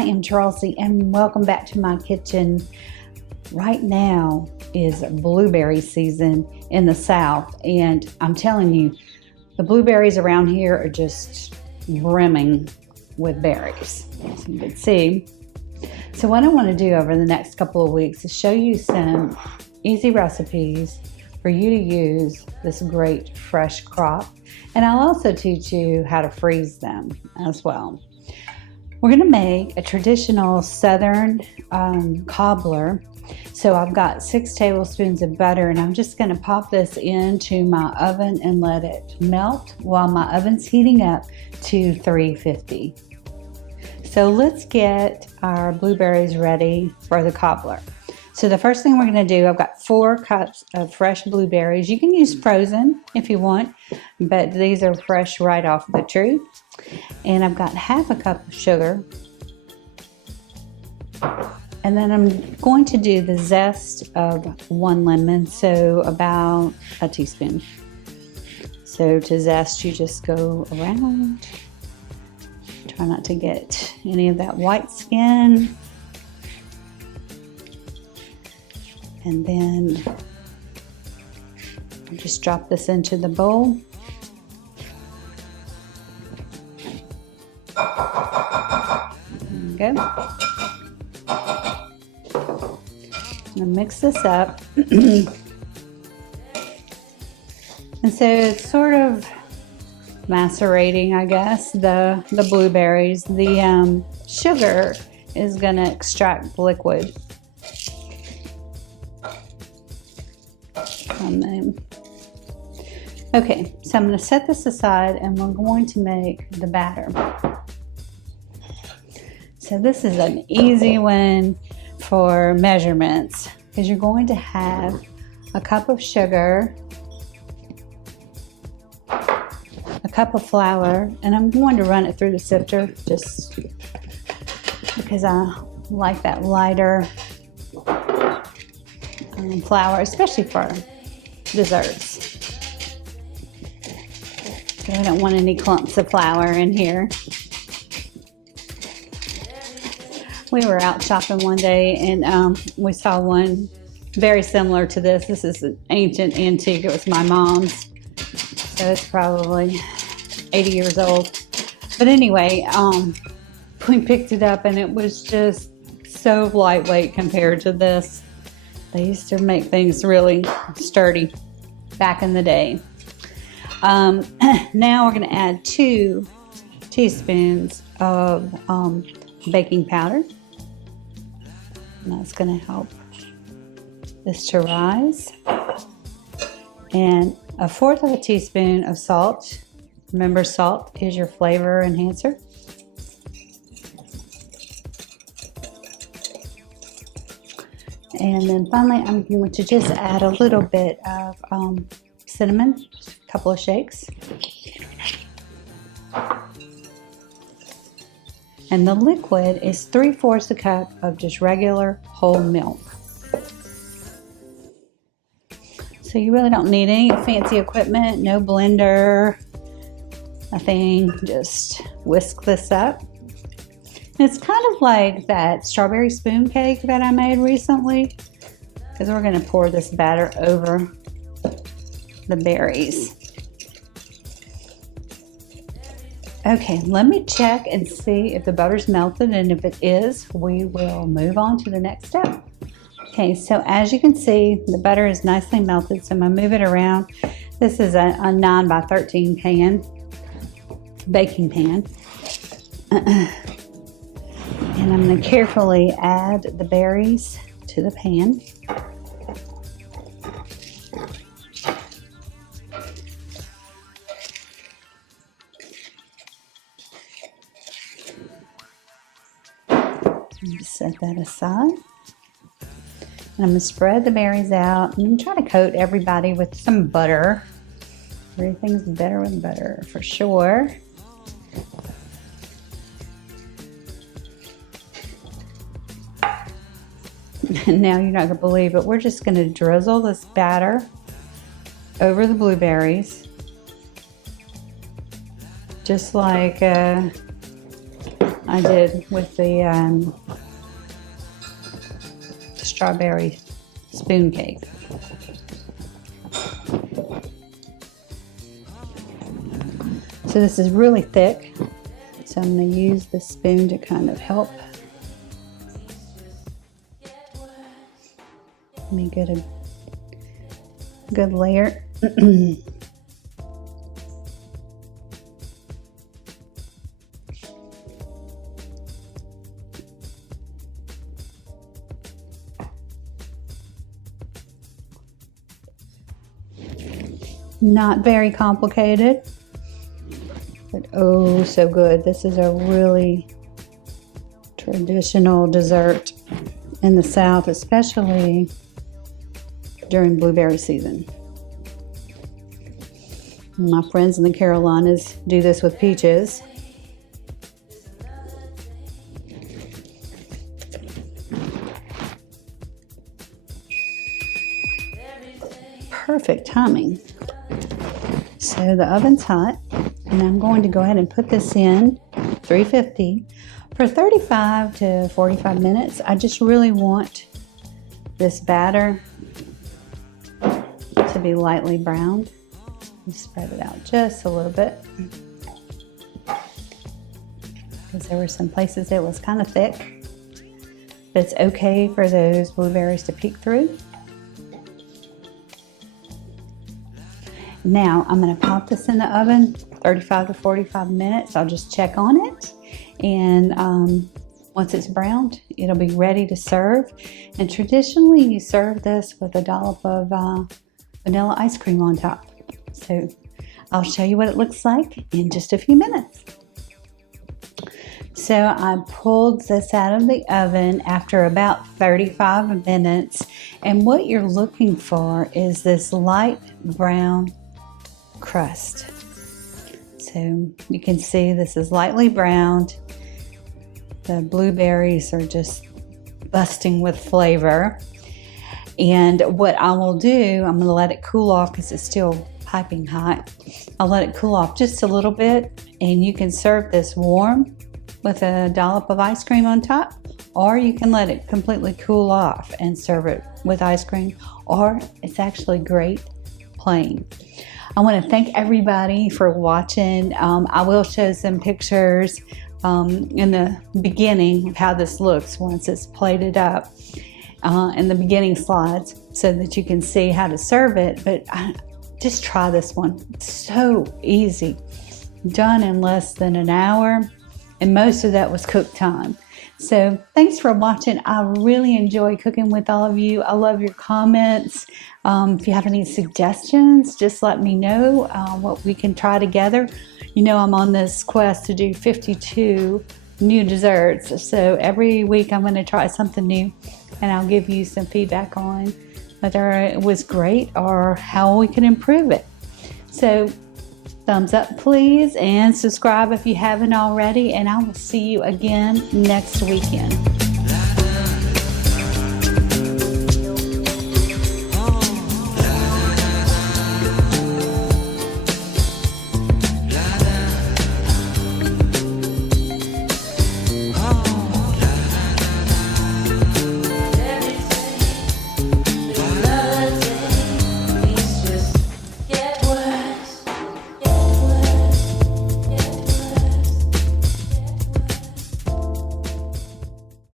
I am Chelsea and welcome back to my kitchen. Right now is blueberry season in the South, and I'm telling you, the blueberries around here are just brimming with berries, as you can see. So what I want to do over the next couple of weeks is show you some easy recipes for you to use this great fresh crop, and I'll also teach you how to freeze them as well. We're going to make a traditional Southern cobbler. So I've got 6 tablespoons of butter, and I'm just going to pop this into my oven and let it melt while my oven's heating up to 350. So let's get our blueberries ready for the cobbler. So the first thing we're going to do, I've got 4 cups of fresh blueberries. You can use frozen if you want, but these are fresh right off the tree. And I've got half a cup of sugar. And then I'm going to do the zest of 1 lemon, so about a teaspoon. So to zest, you just go around. Try not to get any of that white skin. And then I'll just drop this into the bowl. There we go. I'm gonna mix this up. And so it's sort of macerating, I guess, the blueberries. The sugar is gonna extract liquid from them. Okay, so I'm gonna set this aside and we're going to make the batter. So this is an easy one for measurements, because you're going to have a cup of sugar, a cup of flour, and I'm going to run it through the sifter just because I like that lighter flour, especially for desserts. So I don't want any clumps of flour in here. We were out shopping one day and we saw one very similar to this. This is an ancient antique. It was my mom's. So it's probably 80 years old. But anyway, we picked it up and it was just so lightweight compared to this. They used to make things really sturdy back in the day. Now we're going to add 2 teaspoons of baking powder. And that's going to help this to rise. And 1/4 teaspoon of salt. Remember, salt is your flavor enhancer. And then finally, I'm going to just add a little bit of cinnamon, a couple of shakes. And the liquid is 3/4 cup of just regular whole milk. So you really don't need any fancy equipment, no blender, nothing. Just whisk this up. And it's kind of like that strawberry spoon cake that I made recently, because we're going to pour this batter over the berries. Okay, let me check and see if the butter's melted, and if it is, we will move on to the next step. Okay, so as you can see, the butter is nicely melted, so I'm going to move it around. This is a 9 by 13 pan, baking pan. And I'm going to carefully add the berries to the pan. Just set that aside. And I'm going to spread the berries out and try to coat everybody with some butter. Everything's better with butter for sure. And now you're not going to believe it. We're just going to drizzle this batter over the blueberries. Just like I did with the strawberry spoon cake. So this is really thick, so I'm going to use the spoon to kind of help me get a good layer. Not very complicated, but oh so good. This is a really traditional dessert in the South, especially during blueberry season. My friends in the Carolinas do this with peaches. Perfect timing. So the oven's hot, and I'm going to go ahead and put this in 350 for 35 to 45 minutes. I just really want this batter to be lightly browned. Spread it out just a little bit, because there were some places it was kind of thick, but it's okay for those blueberries to peek through. Now I'm going to pop this in the oven 35 to 45 minutes. I'll just check on it, and once it's browned, it'll be ready to serve. And traditionally you serve this with a dollop of vanilla ice cream on top. So I'll show you what it looks like in just a few minutes. So I pulled this out of the oven after about 35 minutes, and what you're looking for is this light brown crust. So you can see this is lightly browned. The blueberries are just busting with flavor. And what I will do, I'm going to let it cool off because it's still piping hot. I'll let it cool off just a little bit, and you can serve this warm with a dollop of ice cream on top, or you can let it completely cool off and serve it with ice cream, or it's actually great plain. I want to thank everybody for watching. I will show some pictures in the beginning of how this looks once it's plated up in the beginning slides, so that you can see how to serve it. But just try this one. It's so easy, done in less than an hour, and most of that was cook time. So thanks for watching. I really enjoy cooking with all of you. I love your comments. If you have any suggestions, just let me know what we can try together. You know, I'm on this quest to do 52 new desserts. So every week I'm going to try something new, and I'll give you some feedback on whether it was great or how we can improve it. So thumbs up please, and subscribe if you haven't already, and I will see you again next weekend.